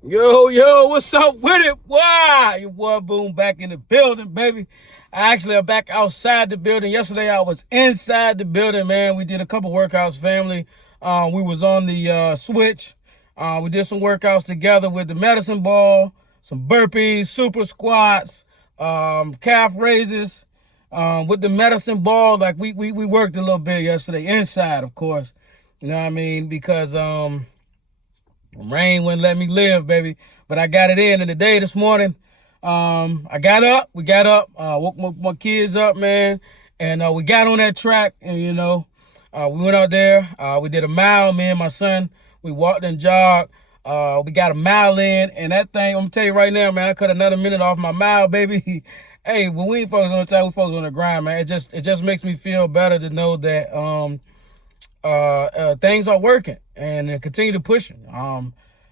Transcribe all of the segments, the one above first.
Yo, what's up with it? Why? Your boy Boom back in the building, baby. I'm back outside the building. Yesterday I was inside the building, man. We did a couple workouts, family. We was on the switch. We did some workouts together with the medicine ball, some burpees, super squats, calf raises. With the medicine ball, like we worked a little bit yesterday inside, of course. You know what I mean? Because rain wouldn't let me live, baby. But I got it in the day this morning. We got up, woke my kids up, man. And we got on that track and, we went out there. We did a mile, me and my son. We walked and jogged. We got a mile in, and that thing, I'm gonna tell you right now, man, I cut another minute off my mile, baby. Hey, when we ain't focused on the time, we focus on the grind, man. It just makes me feel better to know that things are working and continue to push it.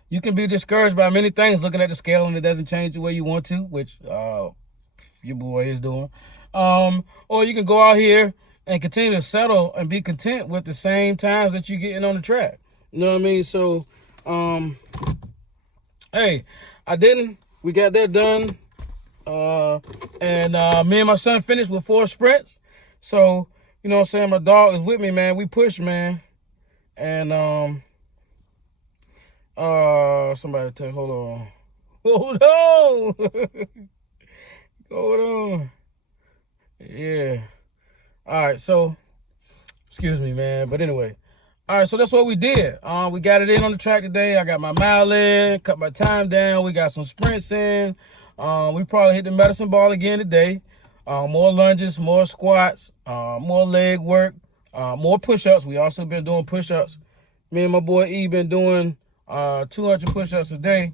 You can be discouraged by many things, looking at the scale and it doesn't change the way you want to, which your boy is doing. Or you can go out here and continue to settle and be content with the same times that you're getting on the track. You know what I mean? So, hey, we got that done. And me and my son finished with 4 sprints. So, you know what I'm saying? My dog is with me, man. We push, man. And, somebody tell, hold on. Hold on. Yeah. All right. So, excuse me, man. But anyway. All right. So that's what we did. We got it in on the track today. I got my mile in, cut my time down. We got some sprints in. We probably hit the medicine ball again today. More lunges, more squats, more leg work, more push-ups. We also been doing push-ups. Me and my boy E been doing 200 push-ups a day.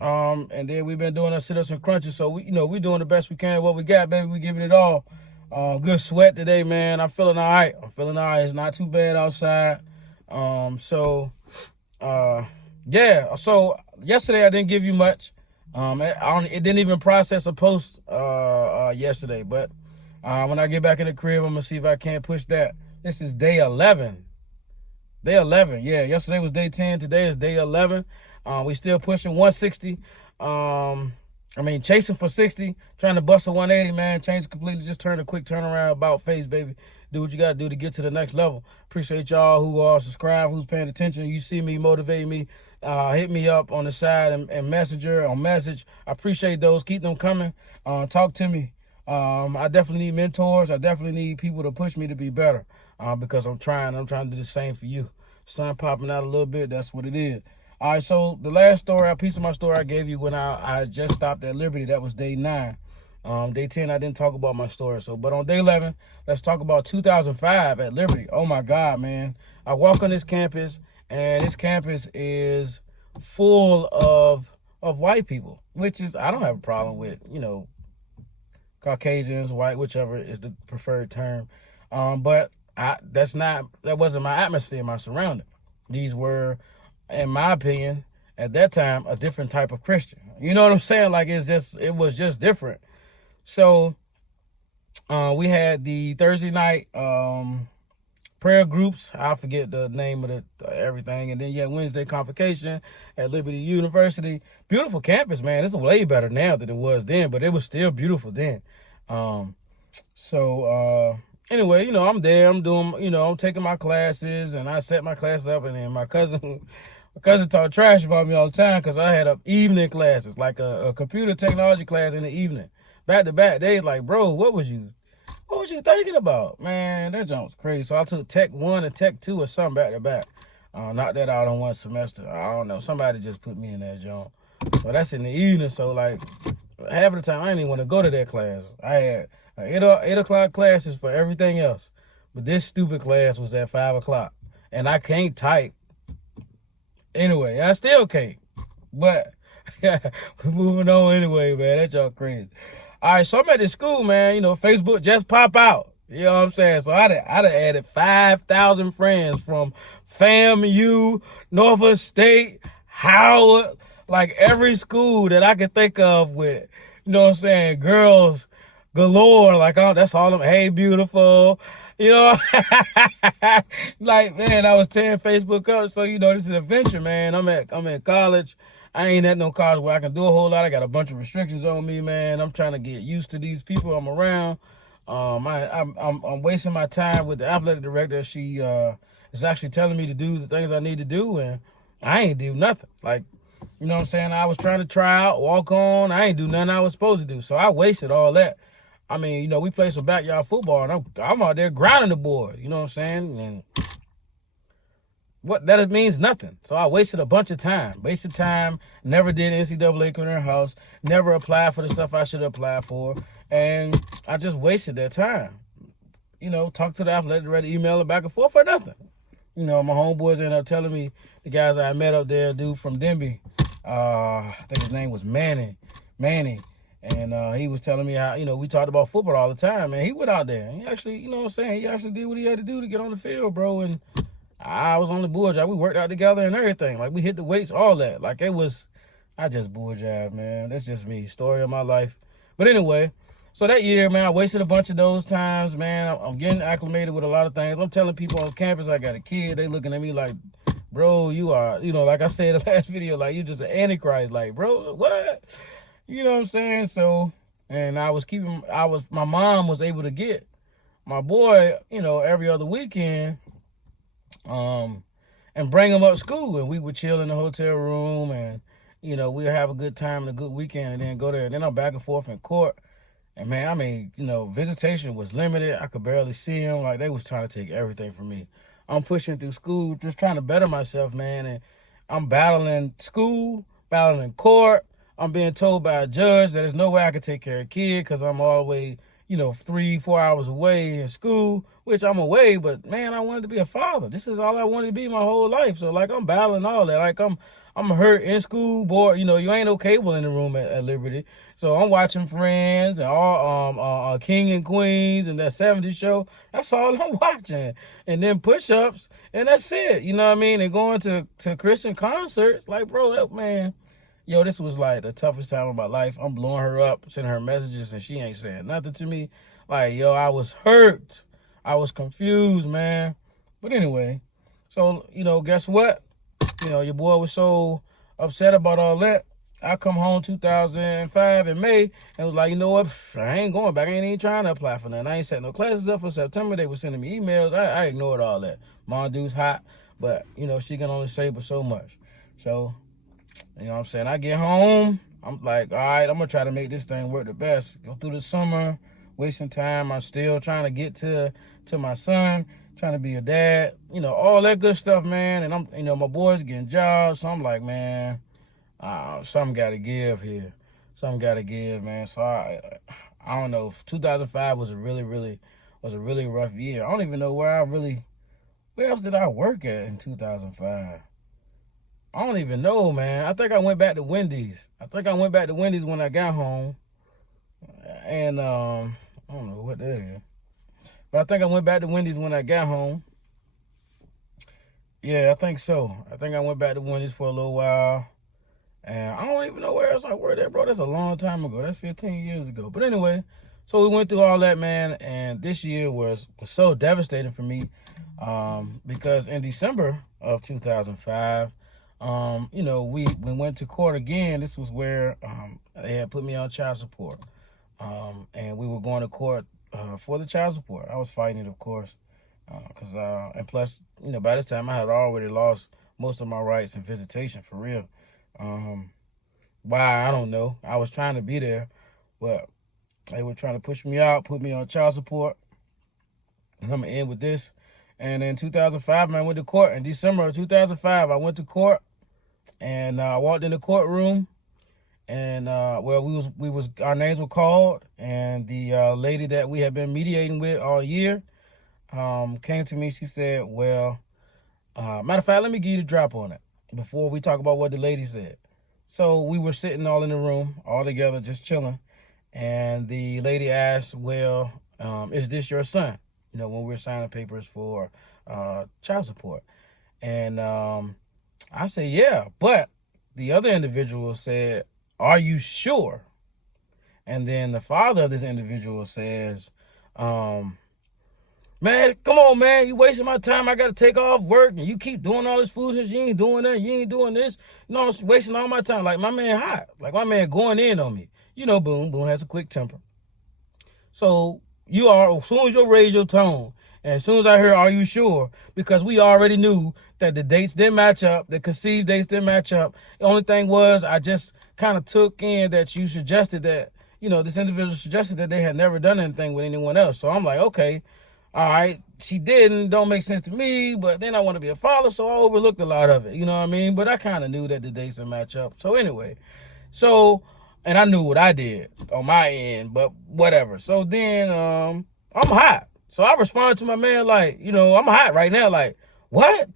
And then we've been doing our sit-ups and crunches. So we doing the best we can. What we got, baby, we giving it all. Good sweat today, man. I'm feeling all right. It's not too bad outside. Yeah. So yesterday I didn't give you much. It didn't even process a post yesterday, but when I get back in the crib, I'm gonna see if I can't push that. This is day 11. Day 11, yeah. Yesterday was day 10. Today is day 11. We still pushing 160. Chasing for 60, trying to bust a 180, man. Change completely. Just turn a quick turnaround, about face, baby. Do what you got to do to get to the next level. Appreciate y'all who are subscribed, who's paying attention. You see me, motivate me. Hit me up on the side and Messenger on message. I appreciate those. Keep them coming. Talk to me. I definitely need mentors. I definitely need people to push me to be better because I'm trying to do the same for you. Sun popping out a little bit. That's what it is. All right, so the last story, a piece of my story I gave you when I just stopped at Liberty, that was day 9. Day 10, I didn't talk about my story. But on day 11, let's talk about 2005 at Liberty. Oh, my God, man. I walk on this campus, and this campus is full of white people, which is, I don't have a problem with, Caucasians, white, whichever is the preferred term. But that wasn't my atmosphere, my surrounding. These were, in my opinion, at that time, a different type of Christian. You know what I'm saying? Like, it was just different. So, we had the Thursday night, prayer groups. I forget the name of everything. And then you had Wednesday convocation at Liberty University. Beautiful campus, man. It's way better now than it was then, but it was still beautiful then. Anyway, I'm there. I'm doing, I'm taking my classes, and I set my classes up, and then my cousin talked trash about me all the time because I had evening classes, like a computer technology class in the evening. Back to back days, like, bro, what was you thinking about? Man, that junk was crazy. So I took Tech 1 and Tech 2 or something back to back. Knocked that out on one semester. I don't know. Somebody just put me in that junk. But that's in the evening, so like half of the time I didn't even want to go to that class. I had 8 o'clock classes for everything else. But this stupid class was at 5 o'clock. And I can't type. Anyway, I still can't. But we're moving on anyway, man. That y'all crazy. All right, so I'm at this school, man. Facebook just pop out. You know what I'm saying? So I'd added 5,000 friends from FAMU, Norfolk State, Howard, like every school that I could think of with, girls galore. Like, oh, that's all them. Hey, beautiful. You know, like, man, I was tearing Facebook up. So, this is an adventure, man. I'm in college. I ain't at no college where I can do a whole lot. I got a bunch of restrictions on me, man. I'm trying to get used to these people I'm around. I'm wasting my time with the athletic director. She is actually telling me to do the things I need to do, and I ain't do nothing. Like, you know what I'm saying? I was trying to try out, walk on. I ain't do nothing I was supposed to do. So I wasted all that. I mean, we play some backyard football, and I'm out there grinding the board. You know what I'm saying? And what that means nothing. So I wasted a bunch of time. Wasted time. Never did NCAA clearinghouse. Never applied for the stuff I should have applied for, and I just wasted that time. Talk to the athletic director, emailing back and forth for nothing. My homeboys ended up telling me, the guys I met up there, dude from Denby, I think his name was Manny, and he was telling me how, we talked about football all the time, man. He went out there, and he actually, he actually did what he had to do to get on the field, bro, and I was on the bull job. We worked out together and everything. Like, we hit the weights, all that. Like, I just bull job, man. That's just me. Story of my life. But anyway, so that year, man, I wasted a bunch of those times, man. I'm getting acclimated with a lot of things. I'm telling people on campus I got a kid. They looking at me like, bro, you are, like I said in the last video, like, you just an antichrist. Like, bro, what? You know what I'm saying? So, and my mom was able to get my boy, every other weekend, and bring him up to school. And we would chill in the hotel room, and, we'd have a good time and a good weekend, and then go there. And then I'm back and forth in court. And, man, I mean, visitation was limited. I could barely see him. Like, they was trying to take everything from me. I'm pushing through school, just trying to better myself, man. And I'm battling school, battling court. I'm being told by a judge that there's no way I could take care of a kid because I'm all the way, 3-4 hours away in school, which I'm away, but, man, I wanted to be a father. This is all I wanted to be my whole life. So, like, I'm battling all that. Like, I'm hurt in school, boy. You ain't no cable in the room at Liberty. So I'm watching Friends and all King and Queens and that 70s show. That's all I'm watching. And then push-ups, and that's it. You know what I mean? And going to Christian concerts. Like, bro, man, this was like the toughest time of my life. I'm blowing her up, sending her messages, and she ain't saying nothing to me. Like, I was hurt. I was confused, man. But anyway, so, guess what? Your boy was so upset about all that. I come home 2005 in May and was like, you know what? I ain't going back. I ain't even trying to apply for nothing. I ain't set no classes up for September. They were sending me emails. I ignored all that. Mom dude's hot, but, she can only say but so much. So, you know what I'm saying? I get home. I'm like, all right, I'm going to try to make this thing work the best. Go through the summer, wasting time. I'm still trying to get to my son, trying to be a dad, all that good stuff, man. And I'm, my boys getting jobs. So I'm like, man, something got to give here. Something got to give, man. So I don't know. 2005 was a really rough year. I don't even know where else did I work at in 2005? I don't even know, man. I think I went back to Wendy's. When I got home. And I don't know what that is. But I think I went back to Wendy's when I got home. Yeah, I think so. I think I went back to Wendy's for a little while. And I don't even know where else I worked at, bro. That's a long time ago. That's 15 years ago. But anyway, so we went through all that, man. And this year was so devastating for me because in December of 2005, we went to court again. This was where they had put me on child support. And we were going to court for the child support. I was fighting it, of course, because and plus, by this time I had already lost most of my rights and visitation for real. Why, I don't know. I was trying to be there, but they were trying to push me out, put me on child support. And I'm gonna end with this. And in 2005, man, I went to court. In December of 2005, I went to court, and I walked in the courtroom. And our names were called, and the lady that we had been mediating with all year came to me. She said, well, matter of fact, let me give you the drop on it before we talk about what the lady said. So we were sitting all in the room, all together, just chilling. And the lady asked, well, is this your son? When we're signing papers for child support. And I said, yeah. But the other individual said, are you sure? And then the father of this individual says, Man, come on, man. You wasting my time. I got to take off work, and you keep doing all this foolishness. You ain't doing that. You ain't doing this. You know, it's wasting all my time. Like, my man hot. Like, my man going in on me. You know, Boone has a quick temper. So, as soon as you raise your tone, and as soon as I heard, are you sure? Because we already knew that the dates didn't match up. The conceived dates didn't match up. The only thing was, I just kind of took in that you suggested that, this individual suggested that they had never done anything with anyone else. So I'm like, okay. All right, she didn't, don't make sense to me, but then I want to be a father, so I overlooked a lot of it, you know what I mean? But I kind of knew that the dates would match up. So anyway, and I knew what I did on my end, but whatever. So then I'm hot. So I responded to my man like, I'm hot right now. Like, what?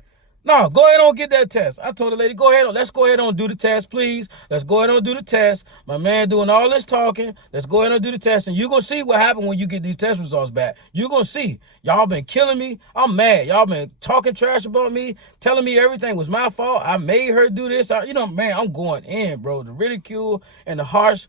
No, go ahead and get that test. I told the lady, let's go ahead and do the test, please. Let's go ahead and do the test. My man doing all this talking. Let's go ahead and do the test. And you're going to see what happens when you get these test results back. You're going to see. Y'all been killing me. I'm mad. Y'all been talking trash about me, telling me everything was my fault. I made her do this. Man, I'm going in, bro. The ridicule and the harsh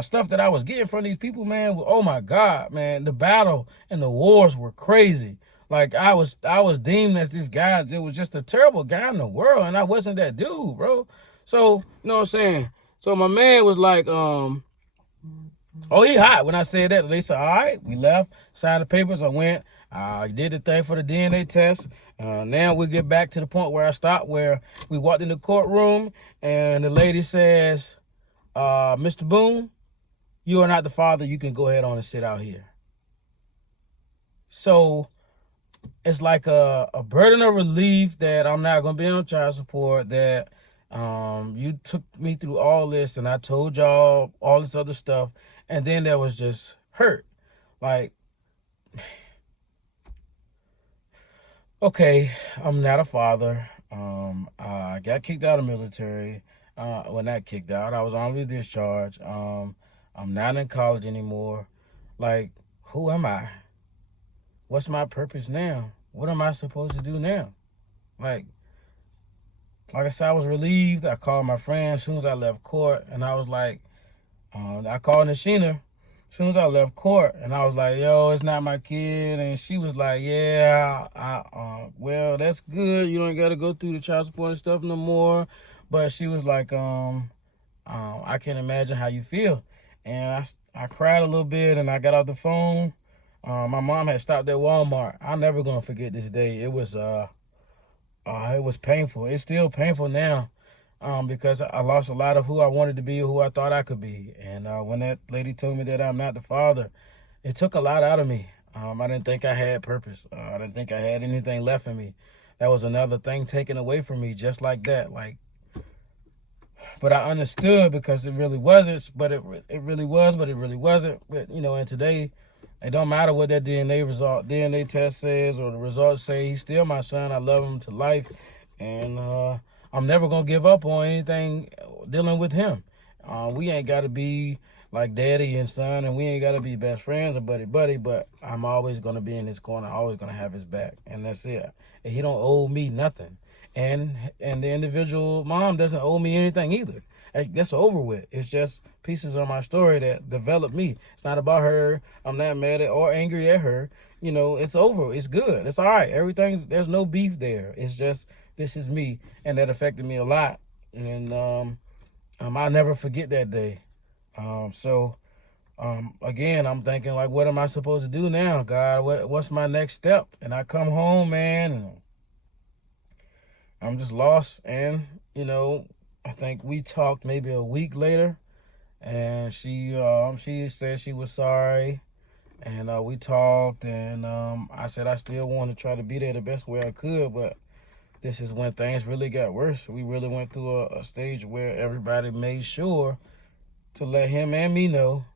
stuff that I was getting from these people, man, oh my God, man. The battle and the wars were crazy. Like, I was deemed as this guy that was just a terrible guy in the world, and I wasn't that dude, bro. So, you know what I'm saying? So my man was like, oh, he hot when I said that. They said, all right, we left, signed the papers, I went, did the thing for the DNA test. Now we get back to the point where I stopped, where we walked in the courtroom, and the lady says, Mr. Boone, you are not the father. You can go ahead on and sit out here. So it's like a burden of relief that I'm not going to be on child support, that you took me through all this and I told y'all all this other stuff. And then there was just hurt. Like, okay, I'm not a father. I got kicked out of the military. Well, not kicked out. I was honorably discharged. I'm not in college anymore. Like, who am I? What's my purpose now? What am I supposed to do now? Like I said, I was relieved. I called my friend as soon as I left court, and I was like, I called Nashina as soon as I left court, and I was like, yo, it's not my kid. And she was like, yeah, well, that's good. You don't got to go through the child support and stuff no more. But she was like, I can't imagine how you feel. And I cried a little bit, and I got off the phone. My mom had stopped at Walmart. I'm never gonna forget this day. It was painful. It's still painful now, because I lost a lot of who I wanted to be, who I thought I could be. And when that lady told me that I'm not the father, it took a lot out of me. I didn't think I had purpose. I didn't think I had anything left in me. That was another thing taken away from me, just like that. But I understood, because it really wasn't. But it really was, but it really wasn't. But and today, it don't matter what that DNA test says or the results say. He's still my son. I love him to life, and I'm never gonna give up on anything dealing with him. We ain't gotta be like daddy and son, and we ain't gotta be best friends or buddy. But I'm always gonna be in his corner. Always gonna have his back, and that's it. And he don't owe me nothing, and the individual mom doesn't owe me anything either. That's over with. It's just pieces of my story that developed me. It's not about her. I'm not mad at or angry at her. It's over. It's good. It's all right. There's no beef there. It's just, this is me. And that affected me a lot. And I'll never forget that day. Again, I'm thinking, like, what am I supposed to do now, God? What's my next step? And I come home, man, and I'm just lost. And, I think we talked maybe a week later, and she said she was sorry, and we talked, and I said I still want to try to be there the best way I could, but this is when things really got worse. We really went through a stage where everybody made sure to let him and me know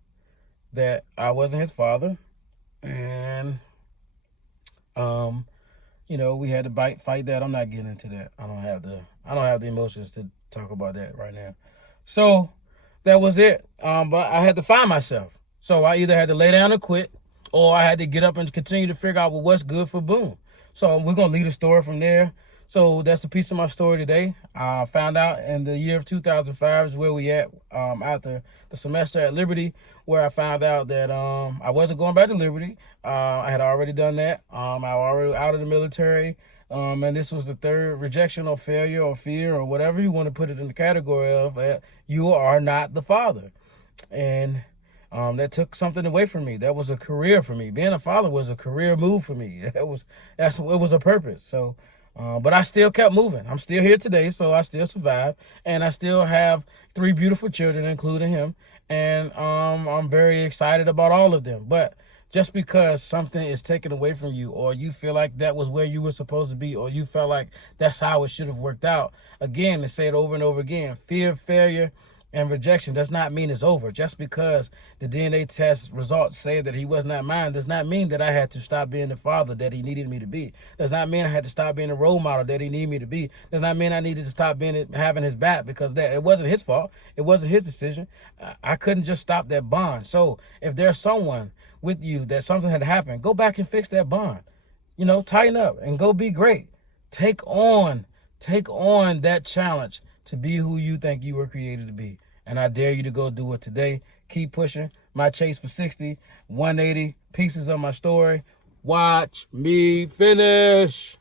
that I wasn't his father, and we had to fight that. I'm not getting into that. I don't have the emotions to talk about that right now. So that was it. But I had to find myself. So I either had to lay down and quit, or I had to get up and continue to figure out what's good for Boone. So we're going to lead a story from there. So that's the piece of my story today. I found out in the year of 2005 is where we at, after the semester at Liberty, where I found out that I wasn't going back to Liberty. I had already done that. I was already out of the military. And this was the third rejection or failure or fear or whatever you want to put it in the category of. You are not the father. And that took something away from me. That was a career for me. Being a father was a career move for me. It was a purpose. So, but I still kept moving. I'm still here today, so I still survive, and I still have 3 beautiful children, including him. And I'm very excited about all of them. But just because something is taken away from you, or you feel like that was where you were supposed to be, or you felt like that's how it should have worked out, again, to say it over and over again, fear, failure, and rejection does not mean it's over. Just because the DNA test results say that he was not mine does not mean that I had to stop being the father that he needed me to be. Does not mean I had to stop being the role model that he needed me to be. Does not mean I needed to stop having his back, because that it wasn't his fault. It wasn't his decision. I couldn't just stop that bond. So if there's someone with you that something had happened, go back and fix that bond. Tighten up and go be great. Take on that challenge to be who you think you were created to be. And I dare you to go do it today. Keep pushing. My chase for 60, 180 pieces of my story. Watch me finish.